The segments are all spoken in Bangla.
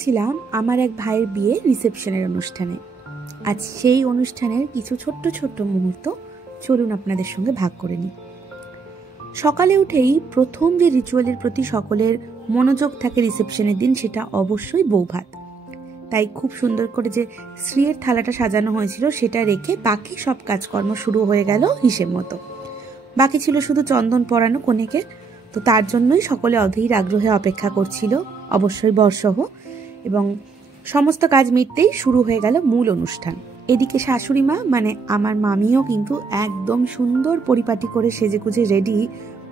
গিয়েছিলাম আমার এক ভাইয়ের বিয়ে রিসেপশনের অনুষ্ঠানে। আজ সেই অনুষ্ঠানের কিছু ছোট্ট ছোট্ট মুহূর্ত চলুন আপনাদের সঙ্গে ভাগ করে নিই। সকালে উঠেই প্রথম যে রিচুয়ালের প্রতি সকলের মনোযোগ থাকে রিসেপশনের দিন, সেটা অবশ্যই বৌভাত। তাই খুব সুন্দর করে যে শ্রীয়ের থালাটা সাজানো হয়েছিল সেটা রেখে বাকি সব কাজকর্ম শুরু হয়ে গেল হিসেব মতো। বাকি ছিল শুধু চন্দন পরানো কনেকে, তো তার জন্যই সকলে অধীর আগ্রহে অপেক্ষা করছিল, অবশ্যই বরসহ। এবং সমস্ত কাজ মিটতেই শুরু হয়ে গেল মূল অনুষ্ঠান। এদিকে শাশুড়ি মা মানে আমার মামিও কিন্তু একদম সুন্দর পরিপাটি করে সেজেগুজে রেডি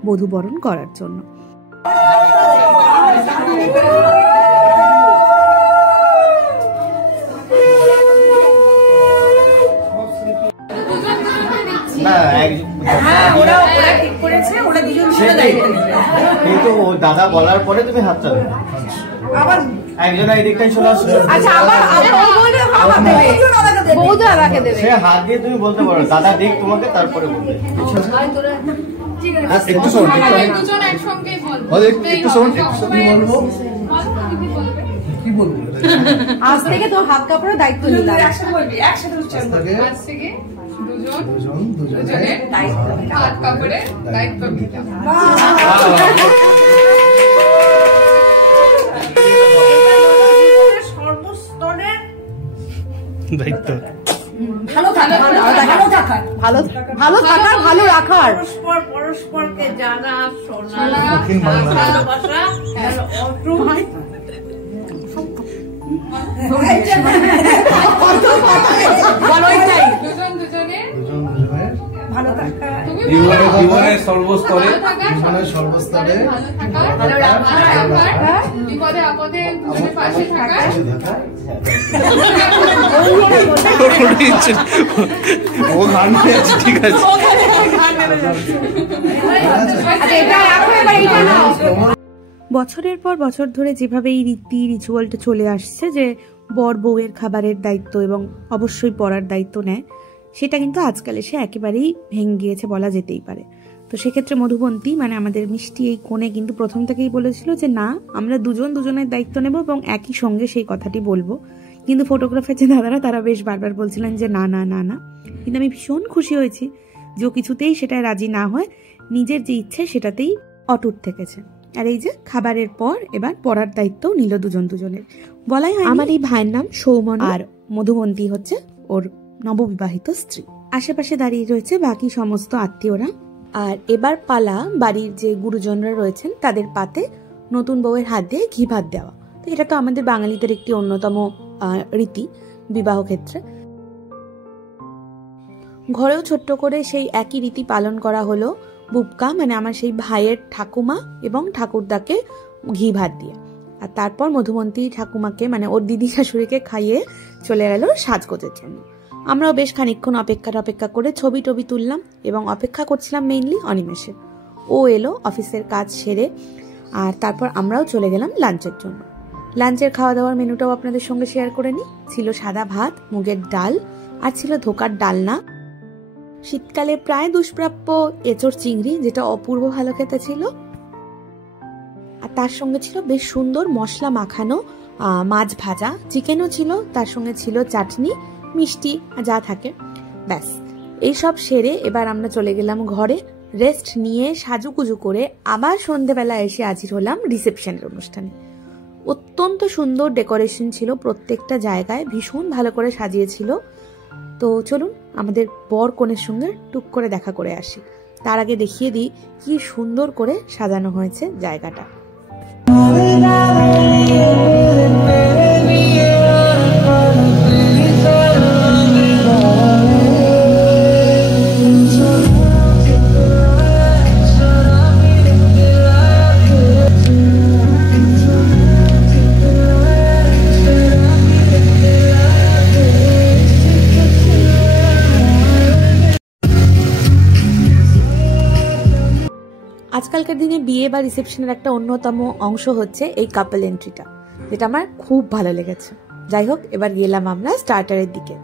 বধূবরণ করার জন্য। কিন্তু দাদা বলার পরে তুমি হাত চালাবে আবার একজন এই দিকটাই চলে আসবে। আচ্ছা আবার বৌদি দাদাকে দেবে, সে হাত দিয়ে তুমি বলতে পারো দাদা দেখ তোমাকে, তারপরে বলবে। একটু শোন, দুজন একসঙ্গে বলবো, একটু শোন, বলবো কি বলবো। আজ থেকে তোর হাত কাপড়ের দায়িত্ব নিলাম। একসাথে বলবি, একসাথে আজ থেকে দুজনের দায়িত্ব, হাত কাপড়ের দায়িত্ব নিলাম। সর্বস্তরের দায়িত্ব, ভালো রাখার, পরস্পরকে জানা, শোনা, ভালোবাসা, জীবনের সর্বস্তরে বিপদে আপদে পাশে থাকা। ও গান আছে, ঠিক আছে। বছরের পর বছর ধরে যেভাবে এই রীতি রিচুয়ালটা চলে আসছে যে বর বউয়ের খাবারের দায়িত্ব এবং অবশ্যই পড়ার দায়িত্ব নেয়, সেটা কিন্তু আজকাল এসে একেবারেই ভেঙে গিয়েছে বলা যেতেই পারে। তো সেক্ষেত্রে মধুবন্তী মানে আমাদের মিষ্টি এই কোণে কিন্তু প্রথম থেকেই বলেছিল যে না, আমরা দুজনের দায়িত্ব নেব এবং একই সঙ্গে সেই কথাটি বলবো। কিন্তু ফটোগ্রাফার যে দাদারা তারা বেশ বারবার বলছিলেন যে না না না না। কিন্তু আমি ভীষণ খুশি হয়েছি যে কিছুতেই সেটাই রাজি না হয় নিজের যে ইচ্ছে সেটাতেই অটুট থেকেছে। আর এই যে খাবারের পর এবার পড়ার দায়িত্বও নিল দুজনের। বলাই হয় আমার এই ভাইয়ের নাম সৌমন, আর মধুবন্তী হচ্ছে ওর নববিবাহিত স্ত্রী। আশেপাশে দাঁড়িয়ে রয়েছে বাকি সমস্ত আত্মীয়রা। আর এবার পালা বাড়ির যে গুরুজনরা রয়েছেন তাদের পাতে নতুন বউয়ের হাত দিয়ে ঘি ভাত দেওয়া। তো এটা তো আমাদের বাঙালিদের একটি অন্যতম রীতি বিবাহ ক্ষেত্রে। ঘরেও ছোট্ট করে সেই একই রীতি পালন করা হলো বুবকা মানে আমার সেই ভাইয়ের ঠাকুমা এবং ঠাকুরদাকে ঘি ভাত দিয়ে। আর তারপর মধুবন্তী ঠাকুমাকে মানে ওর দিদি শাশুড়িকে খাইয়ে চলে গেল সাজগোজের জন্য। আমরাও বেশ খানিকক্ষণ অপেক্ষা করে ছবি টবি তুললাম এবং অপেক্ষা করছিলাম মেইনলি অনিমেষের। ও এলো অফিসের কাজ সেরে, আর তারপর আমরাও চলে গেলাম লাঞ্চের জন্য। লাঞ্চের খাওয়া দাওয়ার মেনুটাও আপনাদের সঙ্গে শেয়ার করে নিই। ছিল সাদা ভাত, মুগের ডাল, আর ছিল ধোকার ডালনা, শীতকালে প্রায় দুষ্প্রাপ্য এঁচড় চিংড়ি যেটা অপূর্ব ভালো খেতে ছিল, আর তার সঙ্গে ছিল বেশ সুন্দর মশলা মাখানো মাছ ভাজা, চিকেনও ছিল, তার সঙ্গে ছিল চাটনি, মিষ্টি যা থাকে। ব্যাস এইসব সেরে এবার আমরা চলে গেলাম ঘরে, রেস্ট নিয়ে সাজুকুজু করে আবার সন্ধেবেলা এসে হাজির হলাম রিসেপশনের অনুষ্ঠানে। অত্যন্ত সুন্দর ডেকোরেশন ছিল, প্রত্যেকটা জায়গায় ভীষণ ভালো করে সাজিয়েছিল। তো চলুন আমাদের বর কনের সঙ্গে টুক করে দেখা করে আসি। তার আগে দেখিয়ে দিই কি সুন্দর করে সাজানো হয়েছে জায়গাটা। আজকালকার দিনে বিয়ে বা রিসেপশনের একটা অন্যতম অংশ হচ্ছে এই কাপল এন্ট্রিটা, যেটা আমার খুব ভালো লেগেছে। যাই হোক, এবার গেলাম আমরা স্টার্টারের দিকে।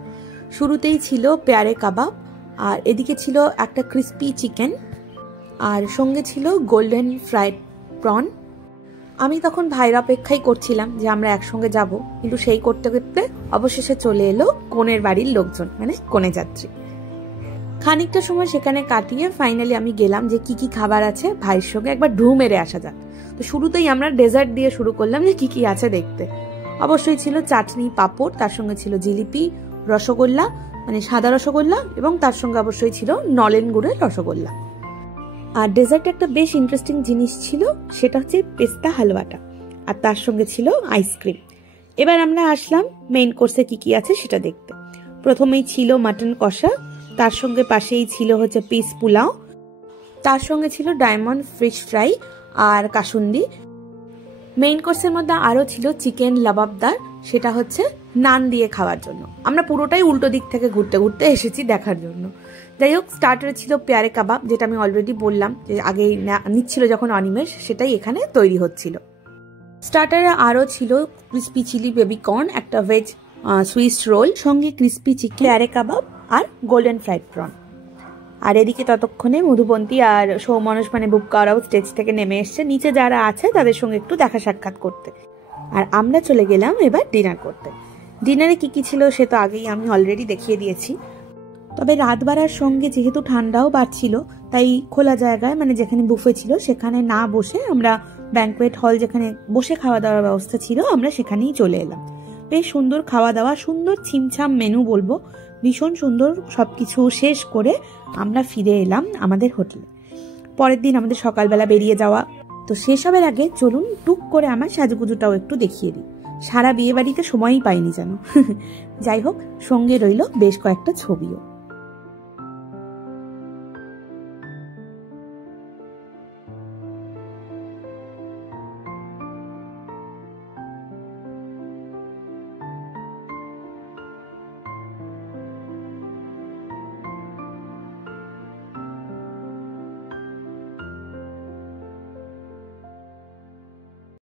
শুরুতেই ছিল পেয়ারে কাবাব, আর এদিকে ছিল একটা ক্রিস্পি চিকেন, আর সঙ্গে ছিল গোল্ডেন ফ্রাইড প্রন, আমি তখন ভাইয়ের অপেক্ষাই করছিলাম যে আমরা একসঙ্গে যাব, কিন্তু সেই করতে করতে অবশেষে চলে এলো কনের বাড়ির লোকজন, মানে কনে যাত্রী। খানিকটা সময় সেখানে কাটিয়ে ফাইনালি আমি গেলাম যে কি কি খাবার আছে ভাইয়ের সঙ্গে একবার ঢু মেরে আসা যাক। তো শুরুতেই আমরা ডেজার্ট দিয়ে শুরু করলাম যে কি কি আছে দেখতে। অবশ্যই ছিল চাটনি, পাঁপড়, তার সঙ্গে ছিল জিলিপি, রসগোল্লা মানে সাদা রসগোল্লা, এবং তার সঙ্গে অবশ্যই ছিল নলেন গুড়ের রসগোল্লা। আর ডেজার্টে একটা বেশ ইন্টারেস্টিং জিনিস ছিল, সেটা হচ্ছে পেস্তা হালুয়াটা, আর তার সঙ্গে ছিল আইসক্রিম। এবার আমরা আসলাম মেইন কোর্সে কি কি আছে সেটা দেখতে। প্রথমেই ছিল মাটন কষা, তার সঙ্গে পাশেই ছিল হচ্ছে পিস পোলাও, তার সঙ্গে ছিল ডায়মন্ড ফিশ ফ্রাই আর কাসুন্দি। মেইন কোর্সের মধ্যে আরও ছিল চিকেন লাবাবদার, সেটা হচ্ছে নান দিয়ে খাওয়ার জন্য। আমরা পুরোটাই উল্টো দিক থেকে ঘুরতে ঘুরতে এসেছি দেখার জন্য। যাই হোক, স্টার্টারে ছিল পেয়ারে কাবাব, যেটা আমি অলরেডি বললাম যে আগেই নিচ্ছিল যখন অনিমেষ, সেটাই এখানে তৈরি হচ্ছিল। স্টার্টারে আরও ছিল ক্রিস্পি চিলি বেবি কর্ন, একটা ভেজ সুইস রোল, সঙ্গে ক্রিস্পি চিকেন, পেয়ারে কাবাব আর গোল্ডেন ফ্রাইড প্রন। আর এদিকে ততক্ষণে মধুবন্তী আর সৌমনস মানে বুবকা ওরাও স্টেজ থেকে নেমে এসছে, নিচে যারা আছে তাদের সঙ্গে একটু দেখা সাক্ষাৎ করতে। আর আমরা চলে গেলাম এবার ডিনার করতে। ডিনারে কি কি ছিল সে তো আগেই আমি অলরেডি দেখিয়ে দিয়েছি। তবে রাত বাড়ার সঙ্গে যেহেতু ঠান্ডাও বাড়ছিল, তাই খোলা জায়গায় মানে যেখানে বুফে ছিল সেখানে না বসে আমরা ব্যাঙ্কোয়েট হল যেখানে বসে খাওয়া দাওয়ার ব্যবস্থা ছিল আমরা সেখানেই চলে এলাম। বেশ সুন্দর খাওয়া দাওয়া, সুন্দর ছিমছাম মেনু বলবো, ভীষণ সুন্দর। সবকিছু শেষ করে আমরা ফিরে এলাম আমাদের হোটেলে। পরের দিন আমাদের সকালবেলা বেরিয়ে যাওয়া। তো সেসবের আগে চলুন টুক করে আমার সাজুগুজুটাও একটু দেখিয়ে দিই। সারা বিয়ে বাড়িতে সময়ই পাইনি যেন। যাই হোক, সঙ্গে রইল বেশ কয়েকটা ছবিও।